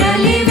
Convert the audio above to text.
ali.